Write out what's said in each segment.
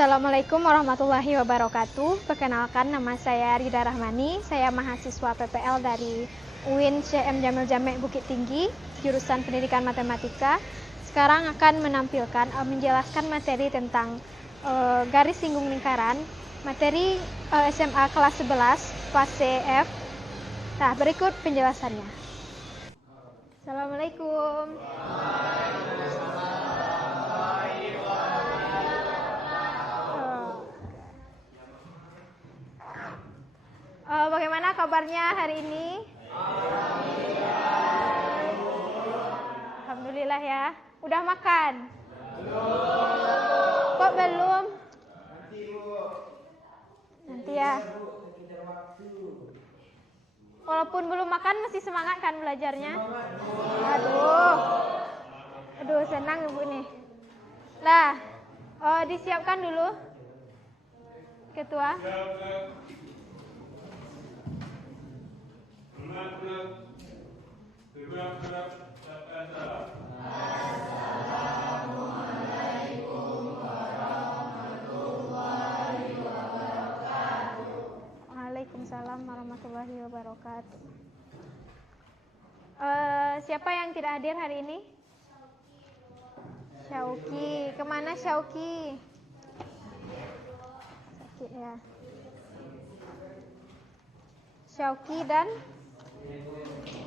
Assalamualaikum warahmatullahi wabarakatuh. Perkenalkan, nama saya Rida Rahmani. Saya mahasiswa PPL dari UIN CM Jamil Jamek Bukit Tinggi, jurusan Pendidikan Matematika. Sekarang akan menjelaskan materi tentang garis singgung lingkaran, materi SMA kelas 11, fase F. Nah, berikut penjelasannya. Assalamualaikum. Bagaimana kabarnya hari ini? Alhamdulillah ya. Udah makan? Kok belum? Nanti ya. Walaupun belum makan masih semangat kan belajarnya? Aduh senang ibu nih. Lah, disiapkan dulu ketua. Waalaikumsalam warahmatullahi wabarakatuh. Siapa yang tidak hadir hari ini? Syauki. Kemana Syauki? Sakit ya. Syauki dan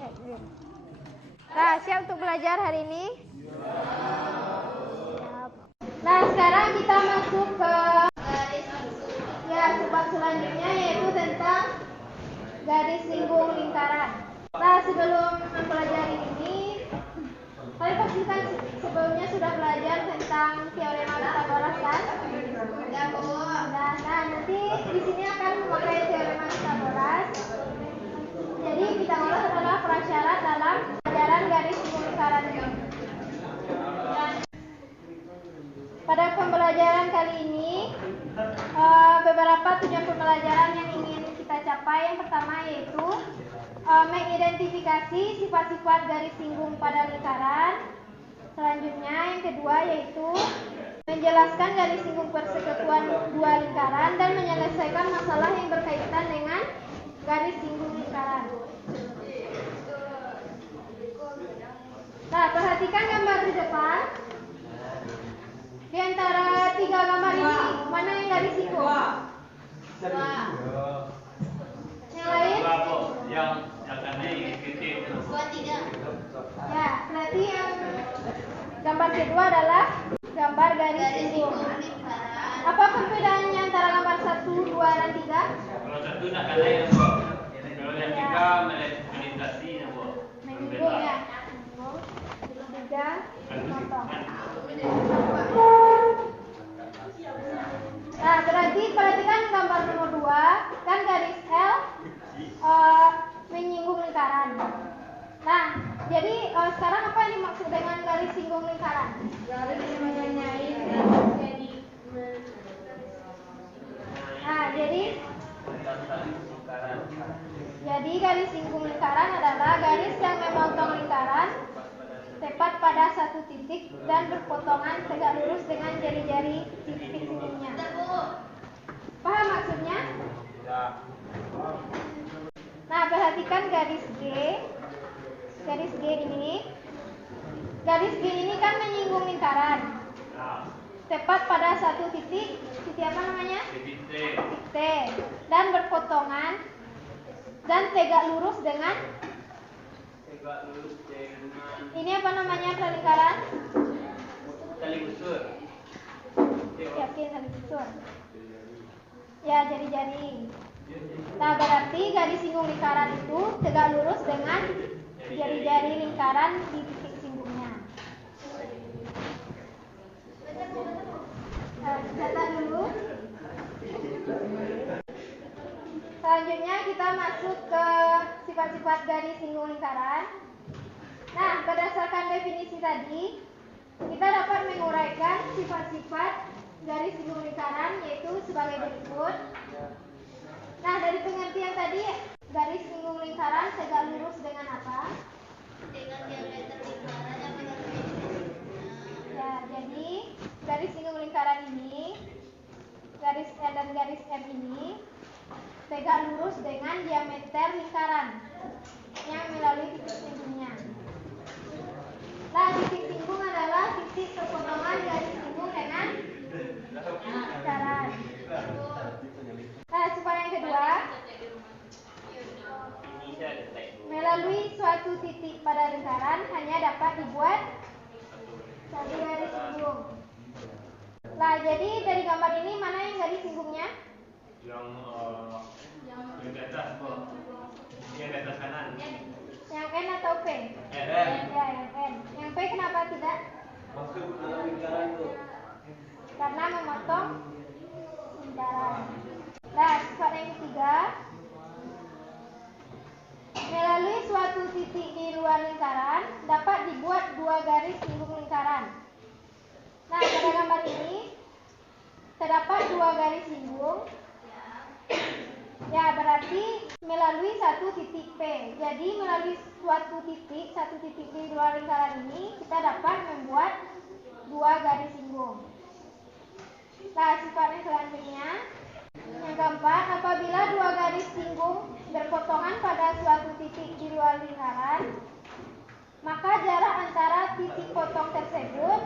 Edwin. Nah, siap untuk belajar hari ini? Siap. Nah, sekarang kita masuk ke bab selanjutnya, yaitu tentang garis singgung lingkaran. Nah, sebelum mempelajari ini, kalian pasti kan sebelumnya sudah belajar tentang teorema Pythagoras kan? Nah, nanti di sini akan memakai teorema Pythagoras. Jadi Pythagoras adalah prasyarat dalam pelajaran garis singgung lingkaran ini. Dan pada pembelajaran kali ini, beberapa tujuan pembelajaran yang ingin kita capai. Yang pertama yaitu mengidentifikasi sifat-sifat garis singgung pada lingkaran. Selanjutnya yang kedua yaitu menjelaskan garis singgung persekutuan dua lingkaran dan menyelesaikan masalah yang berkaitan dengan garis singgung lingkaran. Nah, perhatikan gambar di depan. Di antara tiga gambar ini, mana yang garis singgung? Yang lain? Yang ya, berarti yang gambar kedua adalah gambar garis singgung. Apa perbedaannya antara gambar 1, 2, dan 3? Kalau 1 nak kena yang buat. Kalau yang 3 melintasi yang buat. Menyinggung ya. 3 potong. Nah, berarti perhatikan gambar nomor 2, kan garis L menyinggung lingkaran. Nah, jadi sekarang apa yang dimaksud dengan garis singgung lingkaran? Garis yang menyanyai dan jadi. Nah, jadi garis singgung lingkaran adalah garis yang memotong lingkaran tepat pada satu titik dan berpotongan tegak lurus dengan jari-jari titik singgungnya. Paham maksudnya? Nah, perhatikan garis G. Garis G ini. Garis G ini kan menyinggung lingkaran. Tepat pada satu titik. Titik apa namanya? Titik T. Dan berpotongan dan tegak lurus dengan ini apa namanya lingkaran? Tali busur. Yakin tali busur? Ya, jari-jari. Nah, berarti garis singgung lingkaran itu tegak lurus dengan jari-jari lingkaran di titik singgungnya. Catat dulu. Selanjutnya kita masuk ke sifat-sifat garis singgung lingkaran. Nah, berdasarkan definisi tadi, kita dapat menguraikan sifat-sifat garis singgung lingkaran yaitu sebagai berikut. Nah, dari pengertian tadi, garis singgung lingkaran tegak lurus dengan apa? Dengan diameter lingkaran yang Ya, jadi garis singgung lingkaran ini garis N dan garis M ini tegak lurus dengan diameter lingkaran yang melalui titik singgungnya. Nah, titik singgung adalah titik perpotongan garis singgung dengan lingkaran. Nah, soal yang kedua, melalui suatu titik pada lingkaran hanya dapat dibuat satu garis singgung. Nah, jadi dari gambar ini mana yang garis singgungnya? Yang di atas kok. Yang di atas kanan. Yang N atau P? N. Ya, yang N. Yang P kenapa tidak? Masuk dalam lingkaran itu. Karena memotong lingkaran. Nah, sifat yang ketiga, melalui suatu titik di luar lingkaran dapat dibuat dua garis singgung lingkaran. Nah, pada gambar ini terdapat dua garis singgung. Ya, berarti melalui satu titik P. Jadi melalui satu titik di luar lingkaran ini kita dapat membuat dua garis singgung. Nah, sifatnya selanjutnya, yang keempat, apabila dua garis singgung berpotongan pada suatu titik di luar lingkaran, maka jarak antara titik potong tersebut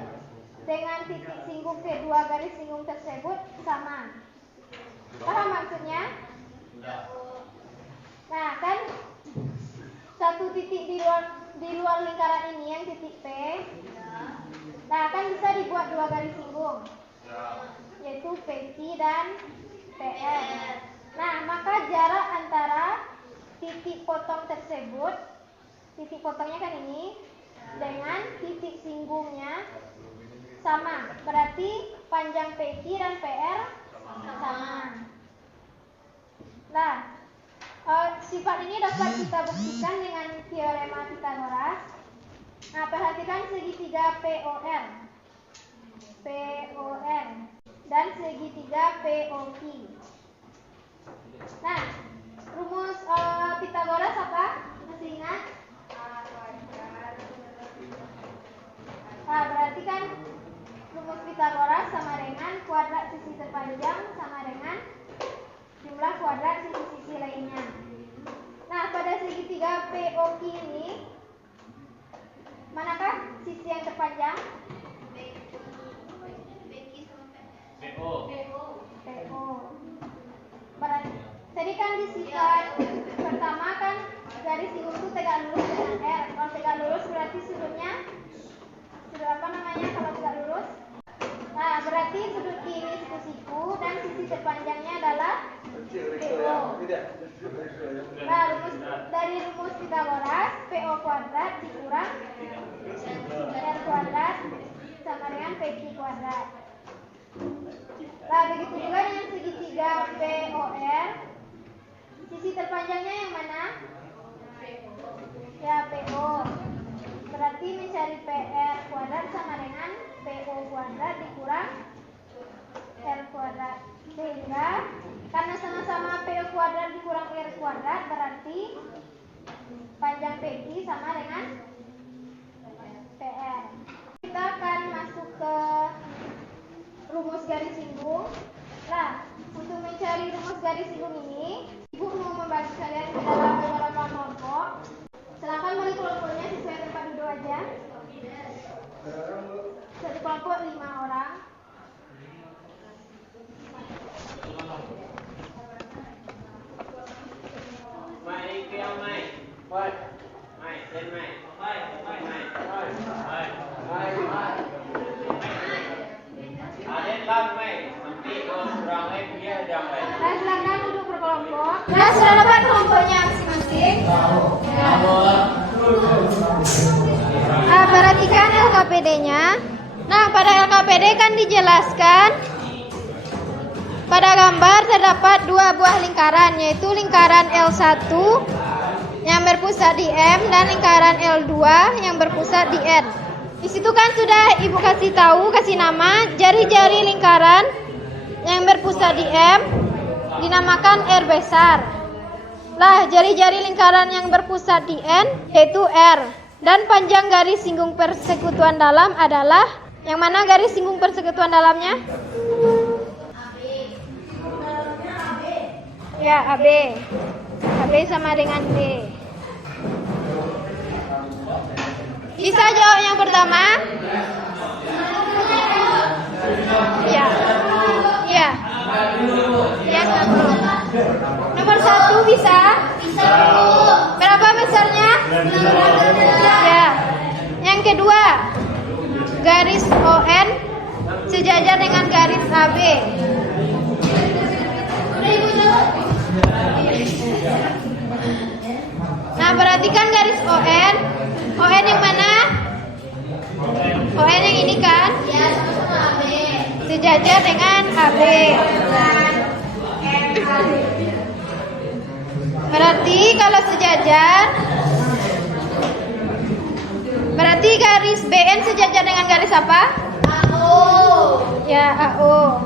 dengan titik singgung kedua garis singgung tersebut sama. Paham maksudnya? Nah, kan satu titik di luar lingkaran ini yang titik P. Nah, kan bisa dibuat dua garis singgung, yaitu PC dan PR. Nah, maka jarak antara titik potong tersebut, titik potongnya kan ini, dengan titik singgungnya sama. Berarti panjang PC dan PR sama. Nah, sifat ini dapat kita buktikan dengan teorema Pythagoras. Nah, perhatikan segitiga POR dan segitiga POQ. Nah, rumus Pythagoras apa? Masih ingat? Nah, berarti kan rumus Pythagoras sama dengan kuadrat sisi terpanjang sama dengan jumlah kuadrat sisi-sisi lainnya. Nah, pada segitiga POQ ini, manakah sisi yang terpanjang? PO. Berarti tadi kan di sifat pertama kan garis singgung itu tegak lurus dengan R. Kalau tegak lurus berarti sudutnya sudut apa namanya kalau tegak lurus? Nah, berarti sudut kiri siku-siku dan sisi terpanjangnya adalah PO. Nah, dari rumus Pythagoras, PO kuadrat dikurang R kuadrat sama dengan PQ kuadrat. Nah, begitu juga dengan segitiga POR. Sisi terpanjangnya yang mana? Ya, PO. Berarti mencari PR kuadrat sama dengan PO kuadrat dikurang R kuadrat. Sehingga karena sama-sama PO kuadrat dikurang R kuadrat, berarti panjang PQ sama dengan PR. Kita akan masuk ke rumus garis singgung. Nah, untuk mencari rumus garis singgung ini, Ibu mau membagi kalian ke dalam beberapa kelompok. Silakan bagi kelompoknya sesuai tempat duduk aja. Satu kelompok 5 orang. Nah, silakan duduk berkelompok. Nah, sudah dapat kelompoknya masing-masing. Perhatikan LKPD-nya. Nah, pada LKPD kan dijelaskan pada gambar terdapat dua buah lingkaran, yaitu lingkaran L1 yang berpusat di M dan lingkaran L2 yang berpusat di N. Di situ kan sudah Ibu kasih tahu, kasih nama jari-jari lingkaran yang berpusat di M dinamakan R besar. Lah, jari-jari lingkaran yang berpusat di N yaitu R. Dan panjang garis singgung persekutuan dalam adalah yang mana garis singgung persekutuan dalamnya? Ya, AB. AB sama dengan D. Bisa jawab yang pertama? Ya. Ya. Ya, nomor 1 bisa? Berapa besarnya? Ya. Yang kedua, garis ON sejajar dengan garis AB. Nah, perhatikan garis ON. ON yang mana? ON yang ini kan? Sejajar dengan AB. Berarti kalau sejajar, berarti garis BN sejajar dengan garis apa? AO. Ya, AO.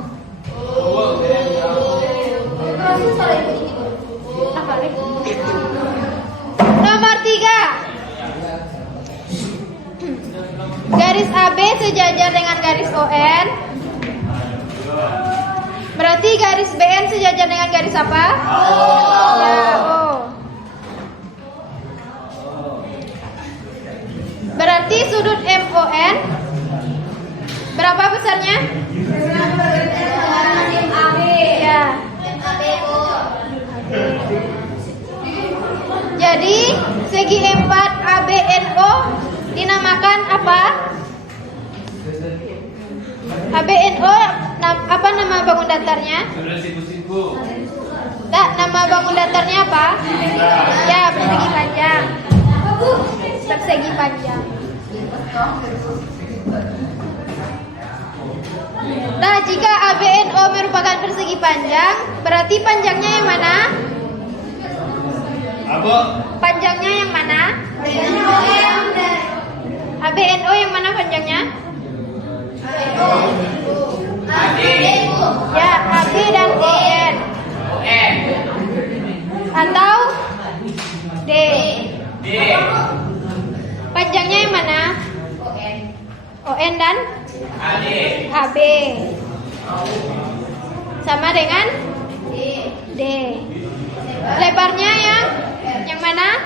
Nomor 3, garis AB sejajar dengan garis ON. Berarti garis BN sejajar dengan garis apa? Ya, O. Berarti sudut MON berapa besarnya? Ya. Jadi segi 4 ABNO dinamakan apa? ABNO apa nama bangun datarnya? Nah, nama bangun datarnya apa? Ya, persegi panjang. Persegi panjang. Nah, jika ABNO merupakan persegi panjang, berarti panjangnya yang mana? Panjangnya yang mana? ABNO yang mana panjangnya? Ya, AB dan ON. Atau D. Panjangnya yang mana? ON dan AB. Sama dengan D. Lebarnya yang mana?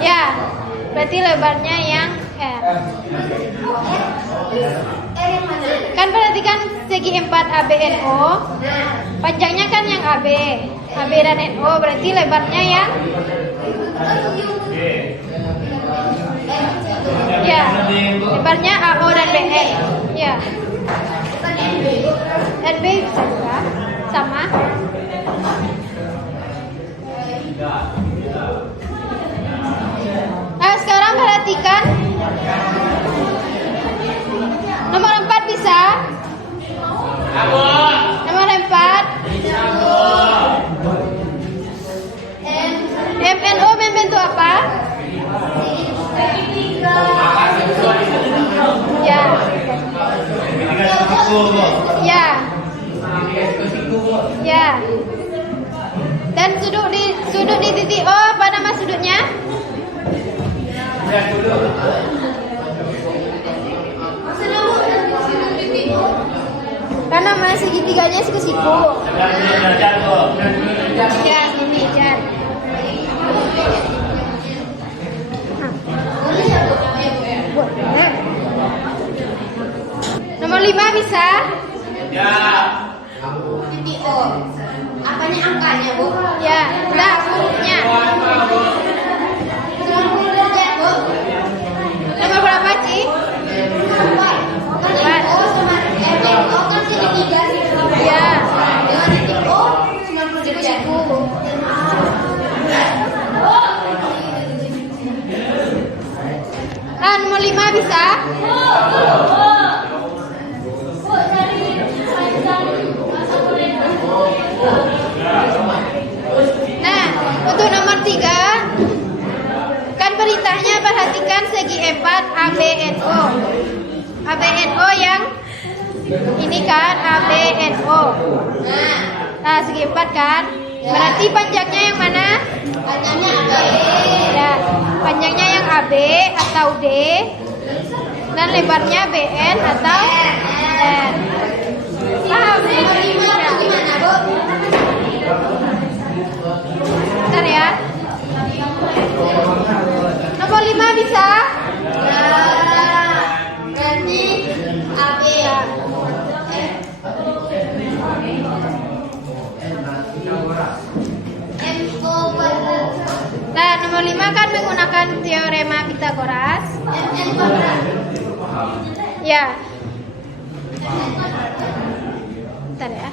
Ya, berarti lebarnya yang R. Kan perhatikan segi 4 ABNO, panjangnya kan yang AB. AB dan NO berarti lebarnya yang ya, lebarnya AO dan BN. Ya. NB bisa juga sama. Nah, sekarang perhatikan nomor 4 bisa? Nomor 4 MNO membentuk apa? Ya. Ya. Ya. Dan sudut di titik O apa nama sudutnya? Kan nama segitiganya siku-siku. Ya, sejajar. Nomor 5 bisa? Ya. Titik O. Apanya angkanya, Bu? Ya, enggak hurufnya. Nomor berapa, Ci? 4. O sama O kan segitiga sih. Ya. Dengan titik O 90 Siku. Ah, nomor 5 bisa? Nah, untuk nomor 3, kan perintahnya perhatikan segi 4 ABNO. ABNO yang ini kan ABNO. Nah, segi 4 kan? Berarti panjangnya yang mana? Panjangnya AB. Ya, panjangnya yang AB atau D, dan lebarnya BN atau N. Paham? Nomor 5 gimana, Bu? nomor 5 kan menggunakan teorema Pitagoras. MN kuadrat. Ya. Bentar ya.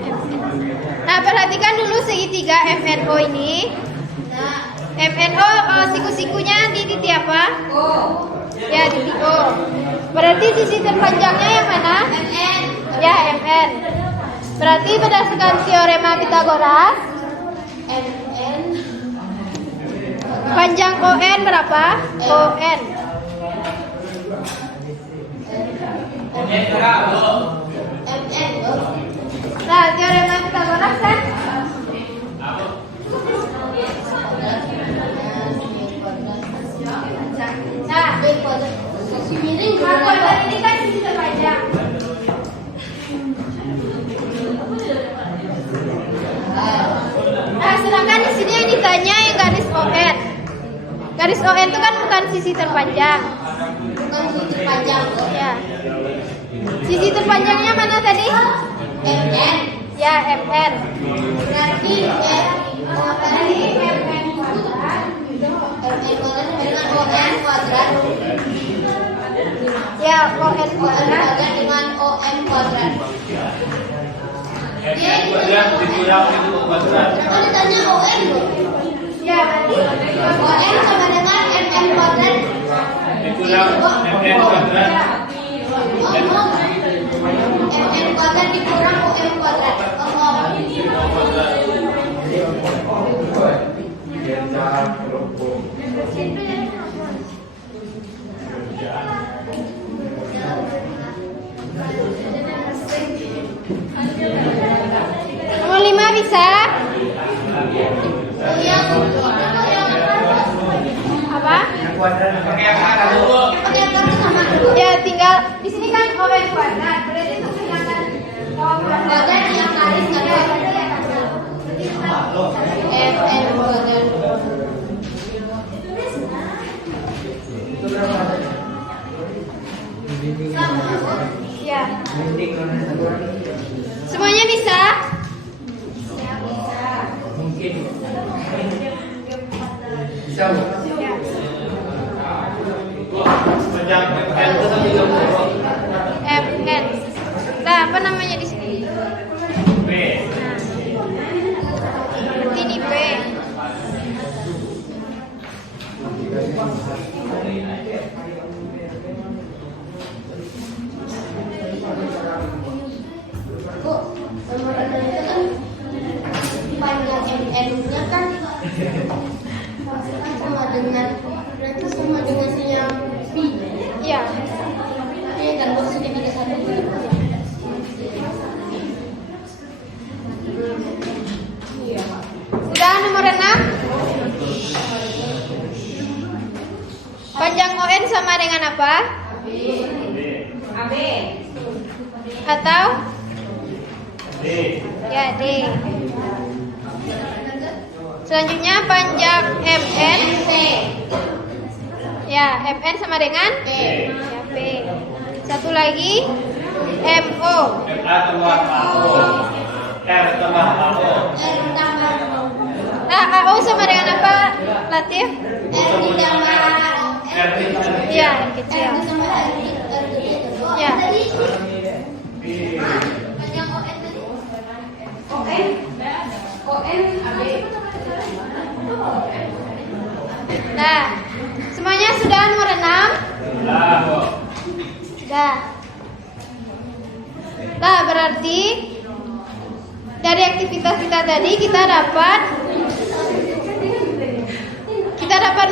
MN. Nah, perhatikan dulu segitiga MNO ini. MNO siku-sikunya di titik apa? O. Ya, titik O. Berarti sisi terpanjangnya yang mana? MN. Ya, MN. Berarti berdasarkan teorema Pitagoras, MN. panjang ON berapa? ON. MN. Nah, teorema Pitagoras kan? Nah, B kuadrat. Sisi miring kuadrat ini kan sisi terpanjang. Nah, sedangkan di sini yang ditanya yang garis ON. Garis ON itu kan bukan sisi terpanjang. bukan sisi terpanjang. Ya. Sisi terpanjangnya mana tadi? MN. Ya, MN. Berarti Tadi MN kuadrat. MN kuadrat dengan ON kuadrat. Ya, ON ON kuadrat. kuadrat dengan OM kuadrat. dikurang itu kuadrat. Kenapa ditanya ON loh? Ya, berarti ON sama dengan MN kuadrat. Dikurang MN kuadrat. Omong. MN kuadrat dikurang OM kuadrat. Omong. nomor 5 bisa? Apa? Pakai yang mana dulu? Pakai kartu sama dulu. Ya, tinggal di sini kan ON kuadrat. Berarti itu hilangkan ON kuadrat. Kuadrat yang garis Ya, kan. berarti ya kan. MN kuadrat. Ya. Semuanya bisa? Ya. Panjang MN itu 30. MN. Nah, apa namanya di sini? B. Berarti ini P. Kok nomor itu kan panjang MN-nya kan sama dengan berarti sama dengan yang B. Ya. Iya kan bos segitiga satu. Sudah nomor 6? Panjang ON sama dengan apa? B. Atau? D. Ya, D. Selanjutnya panjang MN. Ya, MN sama dengan? B. Ya, B. Satu lagi MO. MA tambah AO. R tambah AO. R tambah Nah, AO sama dengan apa, Latif? R ditambah R kecil. Iya, R kecil. R ditambah R kecil. Ya. B. Panjang ON tadi. Nah, semuanya sudah nomor 6? Lah, kok. Sudah. Nah, berarti dari aktivitas kita tadi kita dapat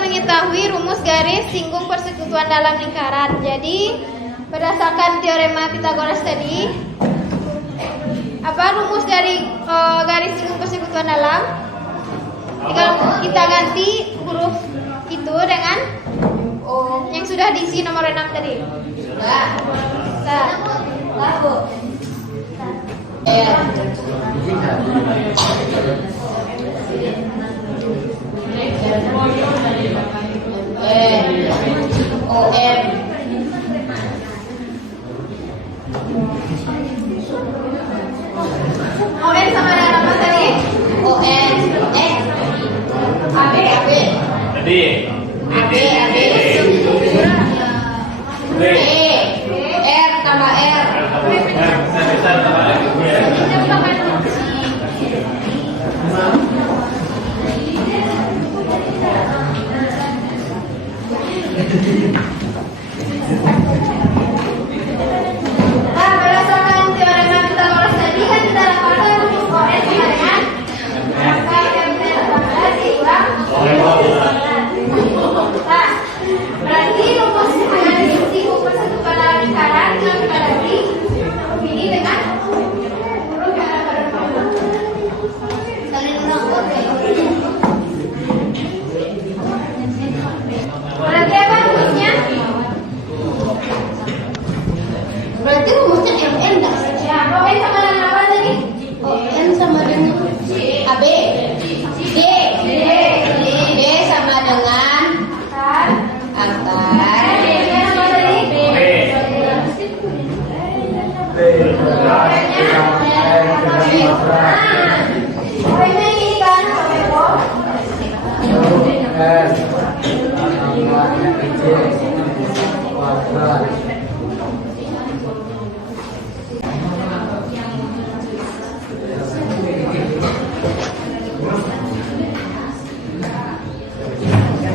mengetahui rumus garis singgung persekutuan dalam lingkaran. Jadi, berdasarkan teorema Pitagoras tadi, apa rumus dari garis singgung persekutuan dalam? Tinggal kita ganti huruf itu dengan yang sudah diisi nomor 6 tadi. Nah, Lalu. ON sama dengan apa tadi? ON. AB. AB. Berarti apa rumusnya? Berarti rumusnya MN nggak? Ya, ON sama dengan apa tadi? ON sama dengan AB. D sama dengan akar. D-nya apa tadi? ON-nya ini kan sampai pol.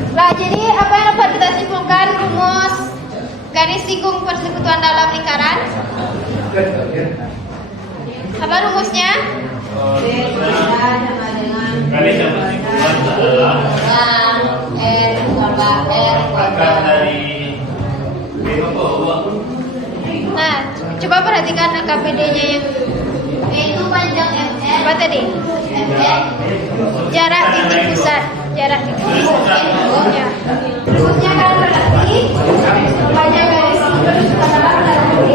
Nah, jadi apa yang dapat kita simpulkan rumus garis singgung persekutuan dalam lingkaran? Apa rumusnya? Garis yang bersinggungan adalah R tambah R akar dari B apa? Nah, coba perhatikan KPD-nya yang itu panjang MN. apa tadi? MN. Jarak titik pusat. Jarak titik pusat. Ya. Rumusnya kan berarti panjang garis persekutuan dalam D.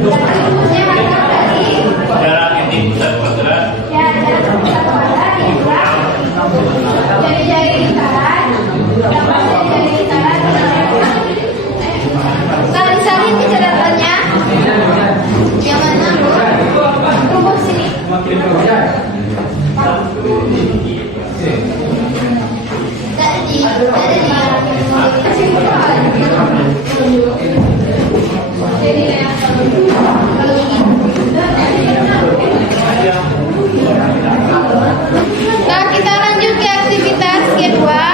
Dan rumusnya kan berarti Jarak titik pusat kuadrat ya jarak pusat kuadrat dikurangi jari-jari lingkaran tambah jari-jari lingkaran. Nah, disalin di catatannya Yang mana? rumus ini. Nah, kita lanjut ke aktivitas kedua.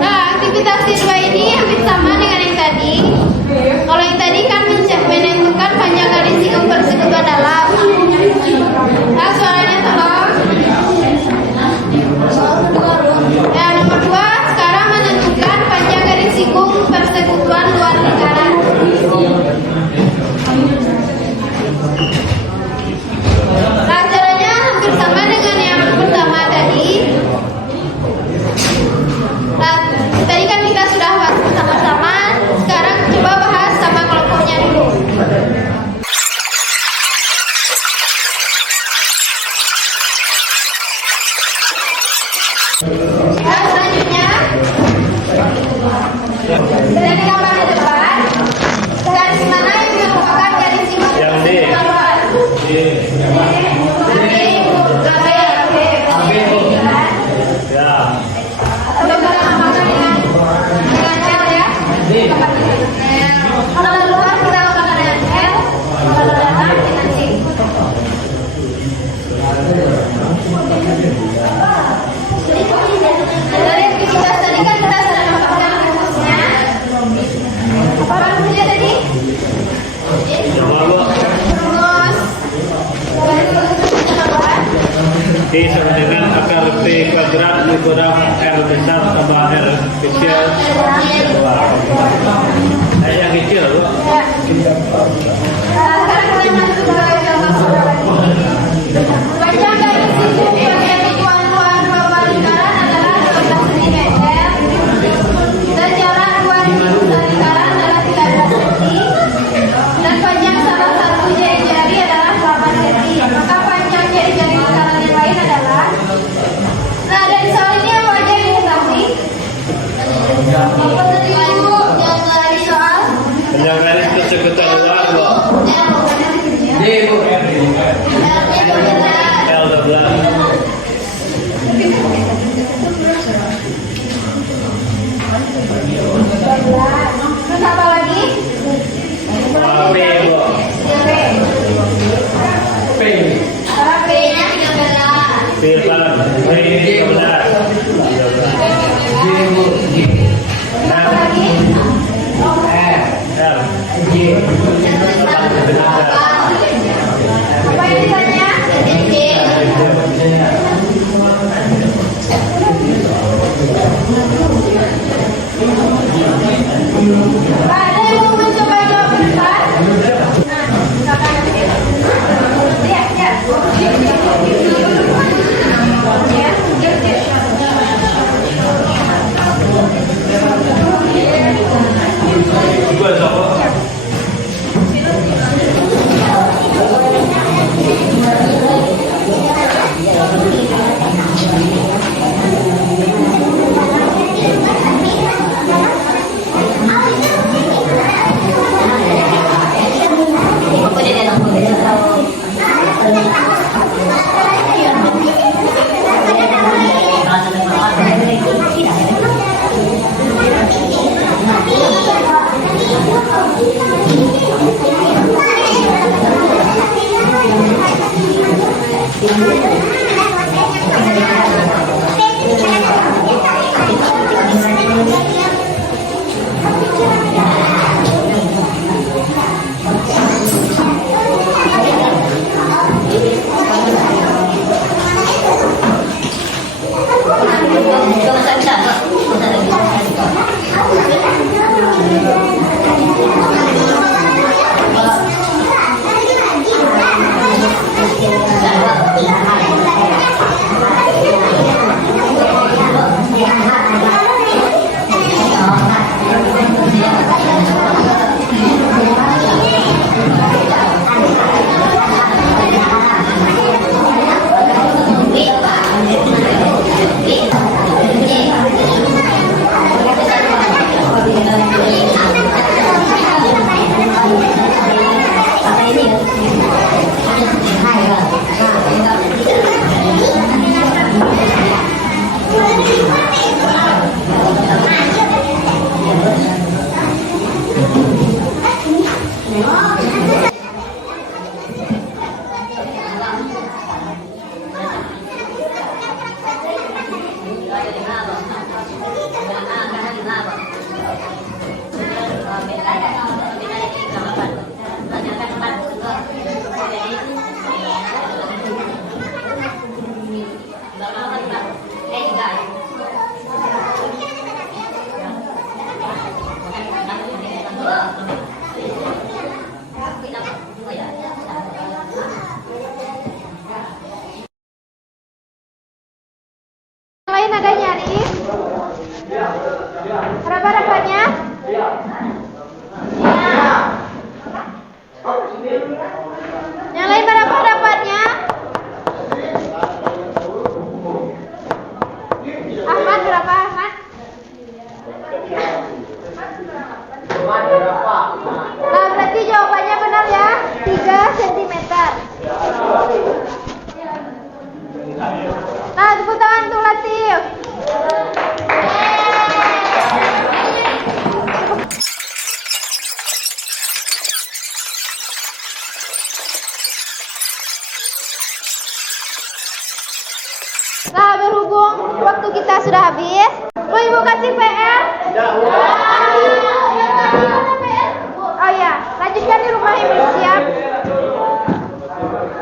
Nah, aktivitas kedua ini hampir sama dengan yang tadi. Kalau yang tadi kan menentukan panjang garis singgung persekutuan dalam. Nah, suaranya tolong. Ya, nomor 2 sekarang menentukan panjang garis singgung persekutuan luar lingkaran. Nah, caranya hampir sama dengan yang pertama tadi. Nah, tadi kan kita sudah bahas bersama-sama. Sekarang coba bahas sama kelompoknya dulu. Nah, selanjutnya dari gambar di depan, garis mana yang merupakan garis singgung Yang D. persekutuan luar? Ya. Atau dengan L ya. Kalau luar kita lakukan dengan L, kalau dalam dengan C. Dari aktivitas tadi kan kita sudah mendapatkan rumusnya. Apa rumusnya tadi? Bahwa Rumus D sama dengan akar P kuadrat dikurang R besar tambah R kecil. Wah. Yang kecil, Bu. ya. Sekarang kita masuk ke contoh lagi. Panjang garis singgung persekutuan luar lingkaran adalah 12 cm dan jarak luar lingkaran adalah 13 cm dan panjang salah satu jari-jari adalah 8 cm. Maka panjang jari-jari lingkaran yang lain adalah. Nah, dari soal ini apa aja yang diketahui? Apa tadi Bu? Yang dari soal? Panjang garis persekutuan luar, Bu. L12. Terus apa lagi? P, Bu. P-nya 13. P pala. P 13. Apa lagi? L. Apa yang ditanya? Lain ada nyari? Rapat-rapatnya? Yang lain rapat-rapatnya? Ahmad berapa Ahmad? Nah berarti jawabannya benar ya, 3 cm. Nah tepuk tangan untuk Latif. Nah berhubung waktu kita sudah habis, mau ibu kasih PR? Oh ya, lanjutkan di rumah ibu, siap?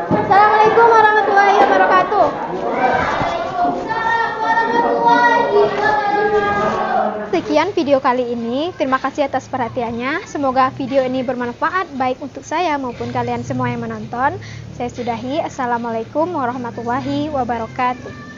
Assalamualaikum warahmatullahi wabarakatuh. Sekian video kali ini, terima kasih atas perhatiannya. Semoga video ini bermanfaat baik untuk saya maupun kalian semua yang menonton. Saya sudahi. Assalamualaikum warahmatullahi wabarakatuh.